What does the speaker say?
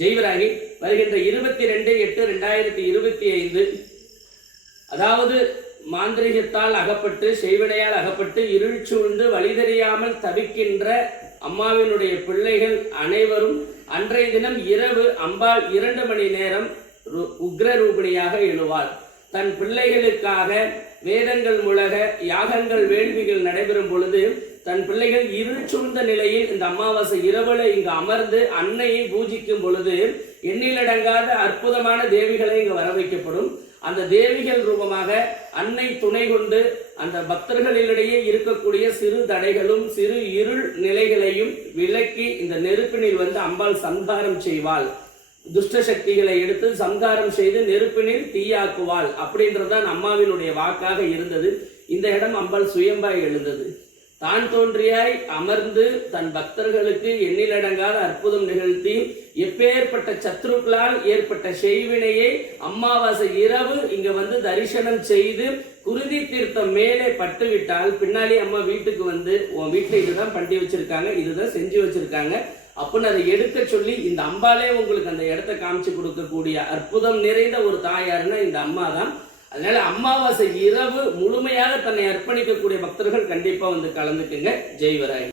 ஜெய்வராகி வருகின்ற 22/8/2025 அதாவது மாந்திரிகத்தால் அகப்பட்டு செய்வினையால் அகப்பட்டு இருள் சூழ்ந்து வழி தெரியாமல் தவிக்கின்ற அம்மாவினுடைய பிள்ளைகள் அனைவரும் அன்றைய தினம் இரவு அம்பாள் 2 மணி நேரம் உக்ர ரூபிணியாக எழுவாள். தன் பிள்ளைகளுக்காக வேதங்கள் முழக யாகங்கள் வேள்விகள் நடைபெறும் பொழுது தன் பிள்ளைகள் இருள் சூழ்ந்த நிலையில் இந்த அமாவாசை இரவுல இங்கு அமர்ந்து அன்னையை பூஜிக்கும் பொழுது எண்ணிலடங்காத அற்புதமான தேவிகளை இங்கு வர வைக்கப்படும். அந்த தேவிகள் ரூபமாக அன்னை துணை கொண்டு அந்த பக்தர்களிடையே இருக்கக்கூடிய சிறு தடைகளும் சிறு இருள் நிலைகளையும் விலக்கி இந்த நெருப்பினில் அம்பாள் சம்ஹாரம் செய்வாள். துஷ்ட சக்திகளை எடுத்து சம்ஹாரம் செய்து நெருப்பினில் தீயாக்குவாள் அப்படின்றதான் அம்மாவினுடைய வாக்காக இருந்தது. இந்த இடம் அம்பாள் சுயம்பாய் எழுந்தது. தான் தோன்றியாய் அமர்ந்து தன் பக்தர்களுக்கு எண்ணிலடங்காத அற்புதம் நிகழ்த்தி எப்பேற்பட்ட சத்ருக்களால் ஏற்பட்ட செய்வினையை அமாவாசை இரவு இங்க தரிசனம் செய்து குருதி தீர்த்தம் மேலே பட்டுவிட்டால் பின்னாடி அம்மா வீட்டுக்கு உன் வீட்டுல இதுதான் பண்ணி வச்சிருக்காங்க, இதுதான் செஞ்சு வச்சிருக்காங்க அப்படின்னு அதை எடுக்க சொல்லி இந்த அம்பாலே உங்களுக்கு அந்த இடத்த காமிச்சு கொடுக்கக்கூடிய அற்புதம் நிறைந்த ஒரு தாயாருன்னா இந்த அம்மா தான். அதனால அமாவாசை இரவு முழுமையாக தன்னை அர்ப்பணிக்கக்கூடிய பக்தர்கள் கண்டிப்பா கலந்துக்குங்க. ஜெய்வராய்.